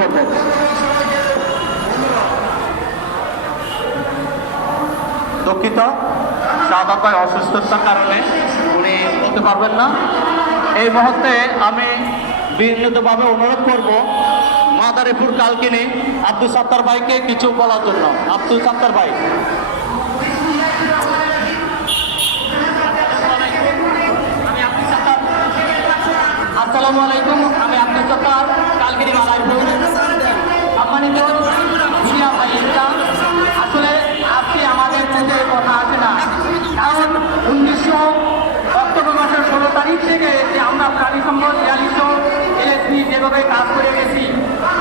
করবেন। দুঃখিত, শাহাদাত ভাই অসুস্থতার কারণে উনি বলতে পারবেন না। এই মুহূর্তে আমি বিনীতভাবে অনুরোধ করব মাদারীপুর কালকিনি আব্দুল সাত্তার ভাইকে কিছু বলার জন্য। আব্দুল সাত্তার ভাই। আসসালামু আলাইকুম, আমি আব্দুল সাত্তার, কালকিনি মাদারীপুর। সম্মানিত মিডিয়া ভাইয়েরা, আসলে আজকে আমাদের মধ্যে কথা আসে না, কারণ 19 অক্টোবর মাসের 16 তারিখ থেকে যে আমরা প্রাণী সম্পদ 4200 এলএসপি যেভাবে কাজ করে গেছি,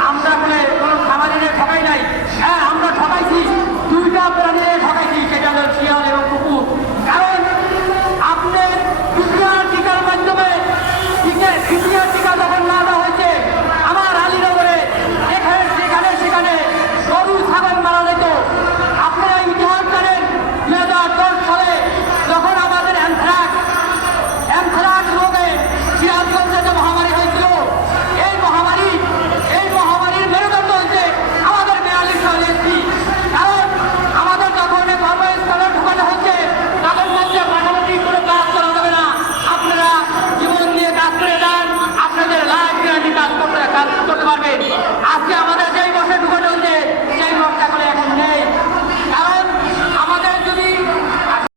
আমরা আসলে কোনো খামারিদের ঠকাই নাই। হ্যাঁ, আমরা ঠকাইছি, দুইটা প্রাণীদের ঠকাইছি, সেটা হল শিয়াল এবং কুকুর। কারণ আপনার পিপিআর টিকার মাধ্যমে পিপিআর টিকা যখন না দেওয়া হয়েছে, আমার আলীনগরে সেখানে গরু ছাগল মারা যেত। আপনারা ইতিহাস জানেন, 2010 সালে যখন আমাদের অ্যানথ্রাক্স রোগে সিরাজগঞ্জে যে মহামারী হয়েছিল, এই মহামারীর মেরুদণ্ড হচ্ছে আমাদের 4200 এলএসপি। কারণ আমাদের যখন কর্মস্থলে ঢুকানো হচ্ছে, তখন মধ্যে পাশাপাশি কোনো কাজ করা যাবে না, আপনারা জীবন দিয়ে কাজ করে যান, আপনাদের লাইফ গ্যারান্টি কাজ করতে পারবেন। আজকে আমাদের